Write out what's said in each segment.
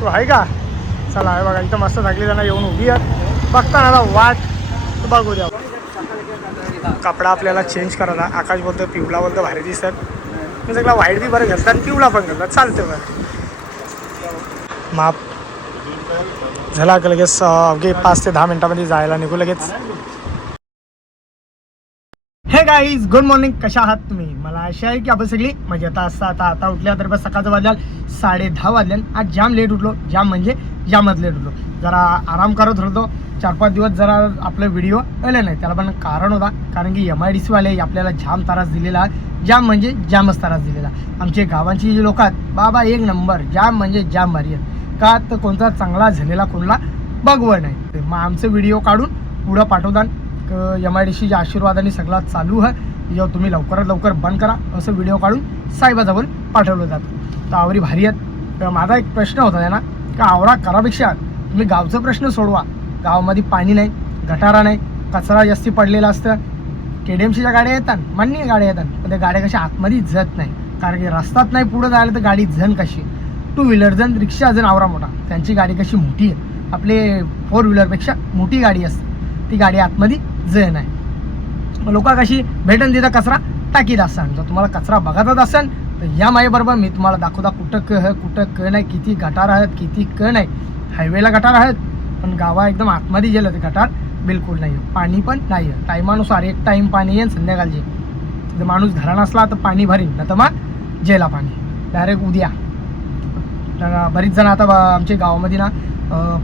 तू आहे का? चला आहे बघा, इथं मस्त सगळी जण येऊन उभी आहेत. बघता ना वाट बघू द्या. कपडा आपल्याला चेंज करायला. आकाश बोलतो पिवला बोलतो भारी दिसतात. मी सगळा व्हाईट बी बरं घालतात आणि पिवला पण घालतात, चालतं बरं. माप झाला का लगेच अवघे 5 ते 10 मिनटामध्ये जायला निघू लगेच. हे गाईज, गुड मॉर्निंग. कशा आहात तुम्ही? मला आशा आहे की आपण सगळी मजेत असतात. आता उठल्या तर बस सकाळचं वाजल्याल 10:30 वाजल्यान. आज जाम लेट उठलो, जाम म्हणजे जामच लेट उठलो. जरा आराम करत होतो 4-5 दिवस, जरा आपलं व्हिडिओ आले नाही. त्याला पण कारण होता, कारण की MIDC वाले आपल्याला जाम त्रास दिलेला, जाम म्हणजे जामच त्रास दिलेला. आमचे गावांची जी लोक आहेत बाबा एक नंबर, जाम म्हणजे जाम भारी आहे. का तर कोणता चांगला झालेला कोणाला बघवं नाही. मग आमचं व्हिडिओ काढून पुढं पाठवतात. MIDCच्या आशीर्वादाने सगळा चालू आहे. जेव्हा तुम्ही लवकरात लवकर बंद करा असं व्हिडिओ काढून साहेबाजवळ पाठवलं जातं. तर आवरी भारी आहेत. तर माझा एक प्रश्न होता ना, का आवरा करापेक्षा तुम्ही गावचा प्रश्न सोडवा. गावामध्ये पाणी नाही, गटारा नाही, कचरा जास्ती पडलेला असतं. KDMCच्या गाड्या येतात, मान्य गाड्या येतात, पण त्या गाड्या कशा आतमध्ये जात नाही. कारण की रस्ताच नाही पुढं जायला, तर गाडी जण कशी 2 व्हीलर जण, रिक्षा जण आवरा मोठा. त्यांची गाडी कशी मोठी आहे, आपले 4 व्हीलरपेक्षा मोठी गाडी असते. ती गाडी आतमध्ये जण आहे. मग लोक कशी भेटून तिथं कचरा टाकीत असाल. जर तुम्हाला कचरा बघतच असेल तर या माझ्याबरोबर मी तुम्हाला दाखवता कुठं कुठं क नाही, किती गटार आहेत किती क नाही. हायवेला गटार आहेत, पण गावा एकदम आतमध्ये गेलं ते गटार बिलकुल नाही आहे. पाणी पण नाही आहे. टायमानुसार एक टाईम पाणी येईल संध्याकाळचे. जर माणूस घरा नसला तर पाणी भरीन, नाही तर मग जेला पाणी डायरेक्ट उद्या. तर बरीच जण आता आमच्या गावामध्ये ना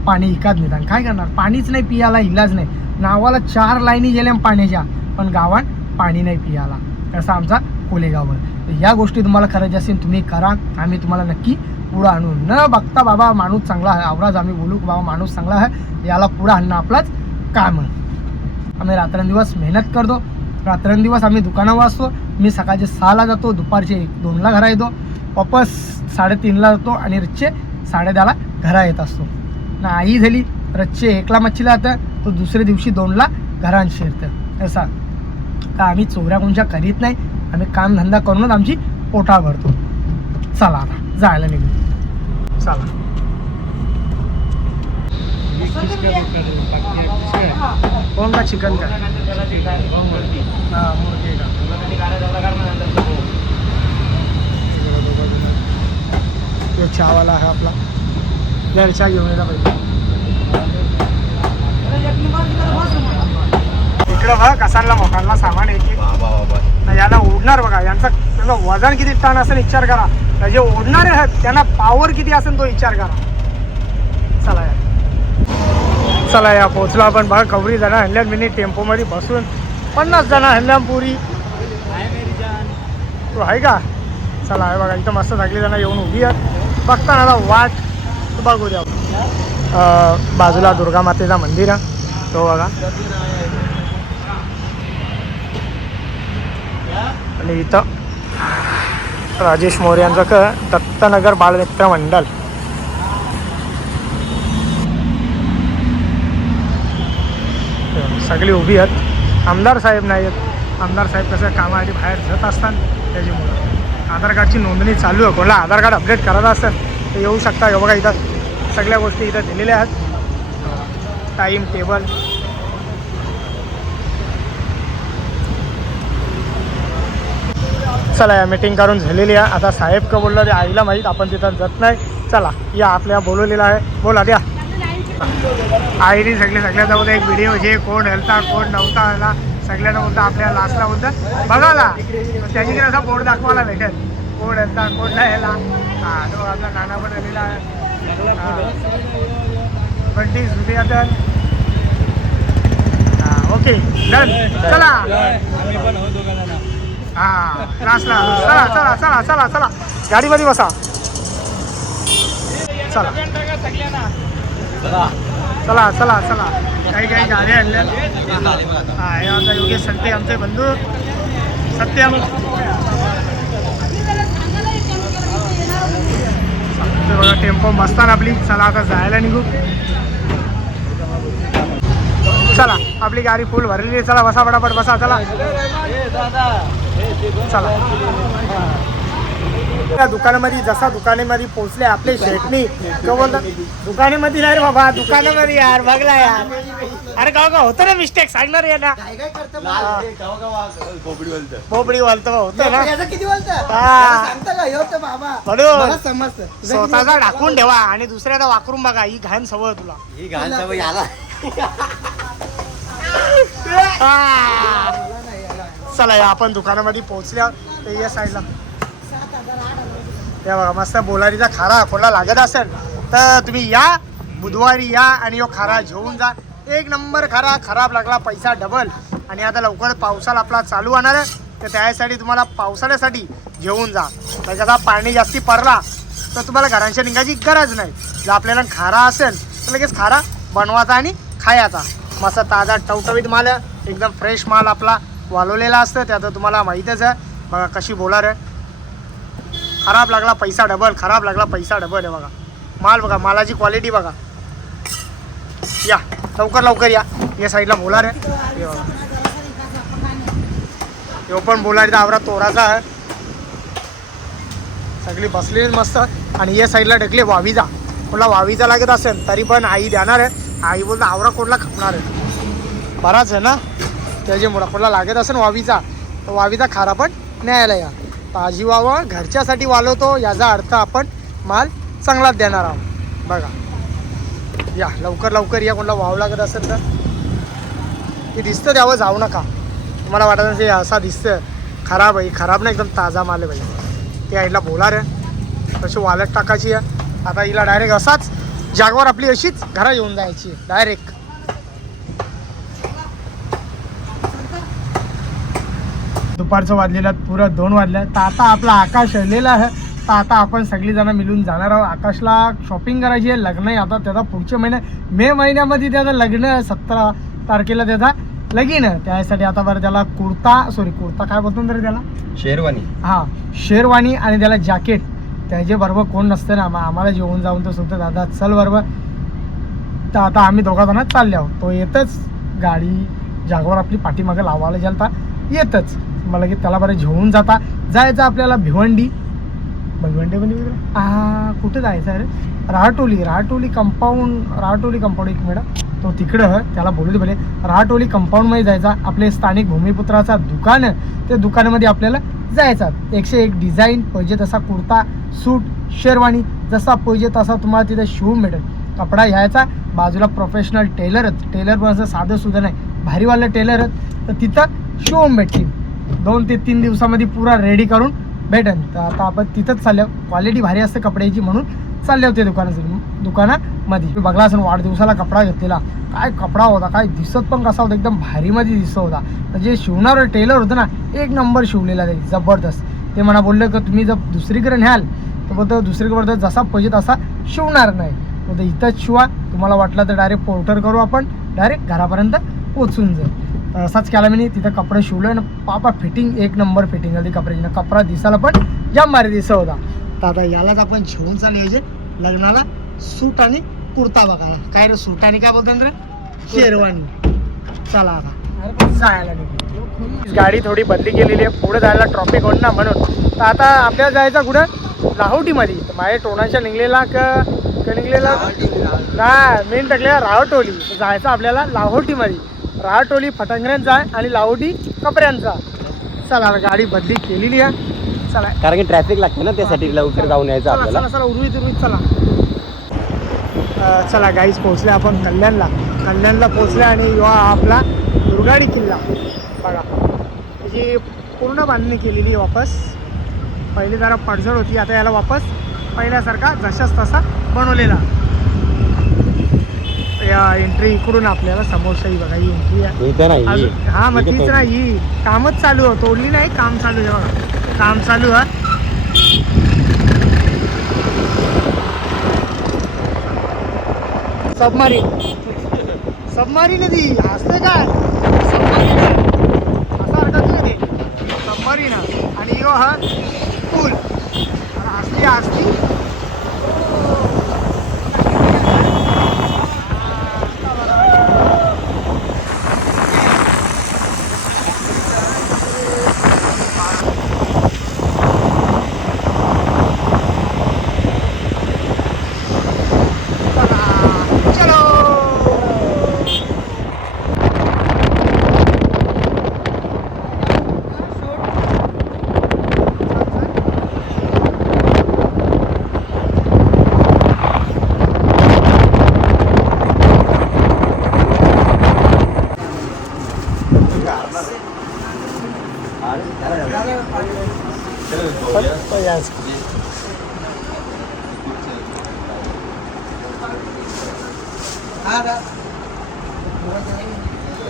पाणी विकत नेतात. काय करणार, पाणीच नाही पियाला, इलाज नाही. नावाला 4 लाईनी गेल्या पाण्याच्या, पण गावात पाणी नाही पियाला. असं आमचा कोलेगाव आहे. तर या गोष्टी तुम्हाला करायच्या असेल तुम्ही करा. आम्ही तुम्हाला नक्की पुढं आणू. न बघता बाबा माणूस चांगला आहे, आवराज आम्ही बोलू बाबा माणूस चांगला आहे, याला पुढं आणणं आपलंच काम आहे. आम्ही रात्रंदिवस मेहनत करतो. रात्रंदिवस आम्ही दुकानावर असतो. मी सकाळचे 6ला जातो, दुपारचे 2ला घरा येतो, वापस 3:30ला जातो आणि रोजचे 10:30ला घरा येत असतो. ना आई झाली रोजचे 1ला मच्छीला जातं, तो दुसऱ्या दिवशी 2ला घरात शिरतं. असा का आम्ही चोऱ्या कोणच्या करीत नाही. आम्ही कामधंदा करूनच आमची पोटा भरतो. चला आता जायला निघू. चला कोण का चिकन का मुर्गे का चहावाला आहे आपला. या चहा घेऊन येता पाहिजे. इकडं बघा कसांना मोकांना सामान एक याला ओढणार बघा. यांचा त्याचं वजन किती टन असेल विचार करा. जे ओढणारे आहेत त्यांना पावर किती असेल तो विचार करा. चला या पोचलो आपण. बघा कवरी जण हल्ल्यात मिनी टेम्पोमध्ये बसून 50 जण हल्ल्या पुरी. तू आहे का? चला आहे बघा, इथं मस्त सगळी जण येऊन उभी आहेत. बघता ना वाट बघू द्या. बाजूला दुर्गा मातेचा मंदिर आहे तो बघा. आणि इथं राजेश मोरे यांचं दत्तनगर बालमित्र मंडळ. सगळी उभी आहेत. आमदार साहेब नाही आहेत. आमदार साहेब कसं कामासाठी बाहेर जात असतात, त्याच्यामुळं आधार कार्डची नोंदणी चालू आहे. कोणाला आधार कार्ड अपडेट करायचं असेल तर येऊ शकता. हे बघा इथं सगळ्या गोष्टी इथं दिलेल्या आहेत. टाईम टेबल चला या मीटिंग करून झालेली आहे. आता साहेब का बोललं ते आईला माहीत, आपण तिथं जात नाही. चला या आपल्या बोलवलेला आहे. बोला द्या. आईने सगळ्याचा बोलता एक व्हिडिओ जे कोण हलता कोण नव्हता हला सगळ्यांना बोलता आपल्या लास्टला बोलतात बघाला. त्याची असा बोर्ड दाखवायला भेटेल कोण हलता कोण नाही ह्याला. हां तो आपला नाना पण आलेला आहे. पण ती जुनी आता हां ओके डन. चला हां लास्टला चला चला चला चला चला गाडीमध्ये बसा. चला चला चला चला काही गाड्या आणल्या. हां हे आता योगेश सत्ते आमचे बंधू सत्य बघा टेम्पो मस्तान आपली. चला आता जायला निघू. चला आपली गाडी फुल भरलेली आहे. चला बसा फटाफट बसा. चला चला त्या दुकानामध्ये जसा दुकानामध्ये पोहोचले आपले शेटणी तो बोलतात दुकानामध्ये नाही रे बाबा दुकानामध्ये यार बघला यार अरे गाव होतं ना मिस्टेक सांगणार आहे ना बोबडी बोलतो होतं ना किती बोलतं स्वतःचा टाकून ठेवा आणि दुसऱ्याला वाकरून बघा ही घाण सवय तुला ही घाण सवय आला चला या आपण दुकानामध्ये पोहोचल्या तर या साईडला या बघा मस्त बोलारीचा खारा कोणाला लागत असेल तर तुम्ही या बुधवारी या आणि यो खारा घेऊन जा एक नंबर खारा खराब लागला पैसा डबल आणि आता लवकर पावसाळा आपला चालू होणार आहे तर त्यासाठी तुम्हाला पावसाळ्यासाठी घेऊन जा तर कसा पाणी जास्ती पडला तर तुम्हाला घरांच्या निघायची गरज नाही जर आपल्याला खारा असेल तर लगेच खारा बनवायचा आणि खायचा मस्त ताजा टवटवीत माल आहे एकदम फ्रेश माल आपला वालवलेला असतं त्यात तुम्हाला माहीतच आहे बघा कशी बोलार आहे खराब लागला पैसा डबल खराब लागला पैसा डबल आहे बघा माल बघा मालाची क्वालिटी बघा या लवकर लवकर या साईडला बोलार आहे यो पण बोलार आवरा तोराचा आहे सगळी बसलेली मस्त आणि या साईडला ढकले वावीजा कोणाला वावीजा लागत असेल तरी पण आई देणार आहे आई बोलता आवरा कोणला खपणार आहे बराच आहे ना त्याच्यामुळं कोणाला लागत असेल वावीचा तर वावीचा खारा पण न्यायला या ताजी वावा घरच्यासाठी वालवतो याचा अर्थ आपण माल चांगलाच देणार आहोत बघा या लवकर लवकर या कोणाला वाव लागत असेल तर ते दिसतं द्यावं जाऊ नका तुम्हाला वाटत असेल असा दिसतं खराब आहे खराब नाही एकदम ताजा माल आहे भाई ते आईला बोला रे तशी वालत टाकायची आहे आता हिला डायरेक्ट असाच जागवार आपली अशीच घरा येऊन जायची डायरेक्ट दुपारचं वाजलेलं पुरं 2 वाजल्या तर आता आपला आकाश आलेला आहे तर आता आपण सगळीजणं मिळून जाणार आहोत आकाशला शॉपिंग करायची आहे लग्न आहे आता त्याचा पुढच्या महिन्यात मे महिन्यामध्ये त्याचं लग्न 17 तारखेला त्याचा लगीन आहे त्यासाठी आता बरं त्याला कुर्ता काय बोलतो ना रे त्याला शेरवानी हां शेरवानी आणि त्याला जॅकेट त्याचे बरोबर कोण नसतं ना आम्हाला जेवून जाऊन तर सुद्धा दादा चल बरोबर तर आता आम्ही दोघा जणात चालले आहोत तो येतच गाडी जागेवर आपली पाठीमागे लावायला गेलता येतच मला की त्याला बरं घेऊन जायचं आपल्याला भिवंडी म्हणजे कुठे जायचं आहे रे रहाटोली कंपाऊंड एक मिनिट तो तिकडं त्याला बोलू दे भले रहाटोली कंपाऊंडमध्ये जायचा आपले स्थानिक भूमिपुत्राचा दुकान आहे त्या दुकानामध्ये आपल्याला जायचा 101 डिझाईन पाहिजे तसा कुर्ता सूट शेरवानी जसा पाहिजे तसा तुम्हाला तिथे शिवून भेटेल कपडा घ्यायचा बाजूला प्रोफेशनल टेलर पण असं साधं सुद्धा नाही भारीवालं टेलर आहेत तर तिथं शिवून भेटतील 2 ते 3 दिवसामध्ये पुरा रेडी करून भेटेल तर आता आपण तिथंच चाललो क्वालिटी भारी असते कपड्याची म्हणून चालले होते दुकानामध्ये बघला असं वाढदिवसाला कपडा घेतलेला काय कपडा होता काय दिसत पण कसा होता एकदम भारीमध्ये दिसत होता तर जे शिवणारं टेलर होतं ना एक नंबर शिवलेला ते जबरदस्त ते मला बोललं की तुम्ही जर दुसरीकडे न्याल तर बोलतो दुसरीकडे जसा पाहिजे तसा शिवणार नाही बोलतो इथंच शिवा तुम्हाला वाटलं तर डायरेक्ट पोर्टर करू आपण डायरेक्ट घरापर्यंत पोचून जाईल तर असाच केला मी तिथं कपडे शिवले आणि पापा फिटिंग एक नंबर फिटिंग आली कपड्याची कपडा दिसायला पण जाम भारी दिसत होता तर आता यालाच आपण घेऊन चालू यायचे लग्नाला सूट आणि कुर्ता बघायला काय रे सूट आणि काय बोलतात रे शेरवानी चला आता जायला नाही गाडी थोडी बदली केलेली आहे पुढे जायला ट्रॉफिक होत ना म्हणून तर आता आपल्याला जायचं कुठं लाहोटीमध्ये तर माझ्या टोणाच्या निघलेला निघलेला नाही मेन टाकलेला रावटोली जायचं आपल्याला लाहोटीमध्ये रावटोली फटांगऱ्यांचा आहे आणि लाहोटी कपड्यांचा चला गाडी बदली केलेली आहे चला कारण की ट्रॅफिक लागते ना त्यासाठी लवकर जाऊन यायचं आपल्याला चला उरुळीत चला गाईज पोहोचले आपण कल्याणला पोहोचले आणि हा आपला दुर्गाडी किल्ला बघा त्याची पूर्ण बांधणी केलेली वापस पहिले जरा पडझड होती आता याला वापस पहिल्यासारखा जशाच तसा बनवलेला या एंट्री इकडून आपल्याला समोरच्याही बघा ही एंट्री आहे हा मग तीच ना ही कामच चालू आहे तोडली नाही काम चालू आहे बघा काम चालू आहे सबमारीन ती असते काय असं अडकत नाही ते सबमारीन आणि यो हा पूल असली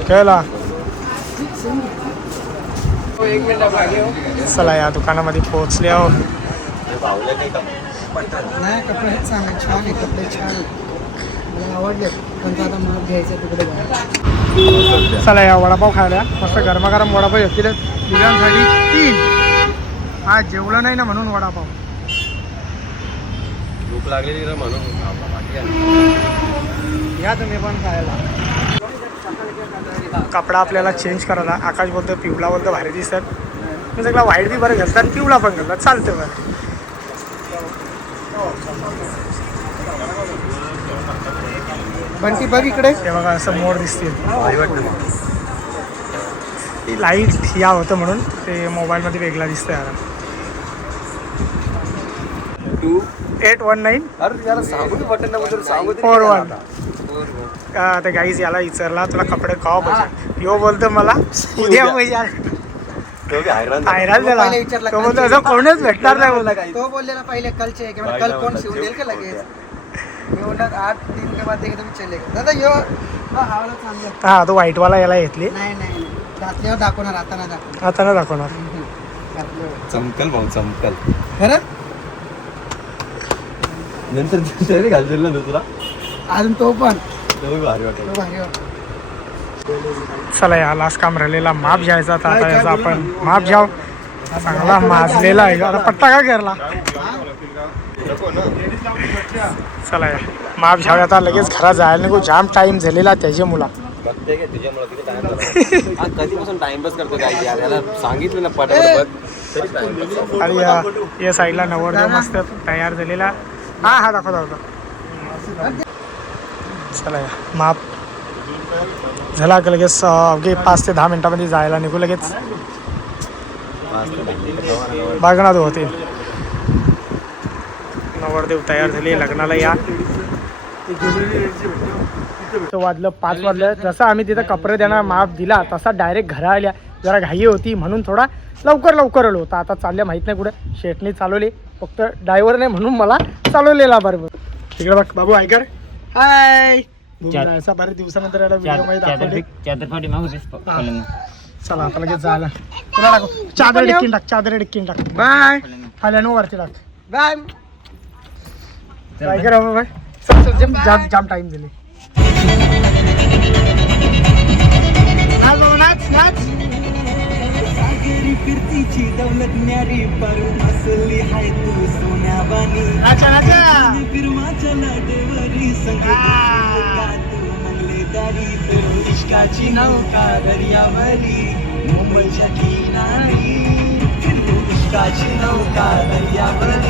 केला. चला या दुकानामध्ये पोहोचले आहो. नाही कपडे छान आहे कपडे छान मला आवडले पण तो आता माप घ्यायचं तिकडे. चला या वडापाव खायला. मस्त गरमागरम वडापाव घेतले तिघांसाठी 3. हा जेवलं नाही ना म्हणून वडापाव. भूक लागलेली ना म्हणून या तुम्ही पण खायला. कपडा आपल्याला चेंज करायला. आकाश बोलतो पिवळा बोलतो भारी दिसतात. मी सगळा व्हाईट बी बरं घालतात आणि पिवळा पण घालतात चालते बरं. बंटी बघ इकडे हे बघा असं मोर दिसतील. लाईट या होतं म्हणून ते मोबाईलमध्ये वेगळा दिसतंय. आता 819 41. ते गाईज याला विचारला तुला कपडे काव पाहिजे. यो बोलतो मला उद्या पाहिजे. हैराण झाला. तो बोलतो असं कोणच भेटणार नाही बोलला. तो बोललेला पहिले कलचे की मला कल कोण शिवून देईल का लगेच. मी म्हणत 8-3 के बाद देखील चले दादा यो हावला चांगलं. हा तो व्हाईटवाला याला घेतली. नाही नाही घातल्यावर दाखवणार आता नाही दाखवणार. आता ना दाखवणार. चमकल भाऊ चमकल. खरं नंतर घालतील ना दुसरा. अजून तो पण भारी वाटेल. तो भारी वाटतो. चला या लास्ट काम राहिलेला माप घ्यायचा. आता आता याचा आपण माप घ्याव. चांगला माजलेला आहे. आता पट्टा काय करला. चला या माप घ्यावे. आता लगेच घरात जायला नको. जाम टाइम झालेला त्याच्या मुला. बघते का तुझ्यामुळे किती टाइम झाला. कधीपासून टाइमपास करतो काय याला सांगितलं ना पटापट बघ तरी टाइमपास. आणि या साईडला नवरदेव मस्त तयार झालेला. हा दाखवता होता. चला या माप झाला का लगेच अवघे 5 ते 10 मिनिटामध्ये जायला निघू. लगेच बागनात होते. नवरदेव तयार झाले लग्नाला या. वाजलं 5 वाजलं. जसं आम्ही तिथं कपडे देणार माप दिला तसा डायरेक्ट घरा आल्या. जरा घाई होती म्हणून थोडा लवकर आलो होता. आता चालल्या माहीत नाही कुठं. शेटनी चालवली फक्त ड्रायव्हर नाही म्हणून मला चालवलेला बरोबर. तिकडे बघ बाबू ऐकर. हाय असा बऱ्याच दिवसानंतर याला व्हिडिओ मध्ये दाखवले. चला आता लगेच जायला. तुला टाकू चादर डिक्कीन टाक. बाय खाल्यानं वरती टाक. बाय काय करा बाय. चल जाम टाइम झाले. नाच कीर्तीची दौलत न्यारी परून असली हाय तू सोन्यावानी. नाचा फिरमाच्या लाटेवरी संगीत तू मंगलेदारी फिरू इश्काची नौका दर्यावरी मुंबईच्या किनारी फिरू इश्काची नौका दर्यावरी.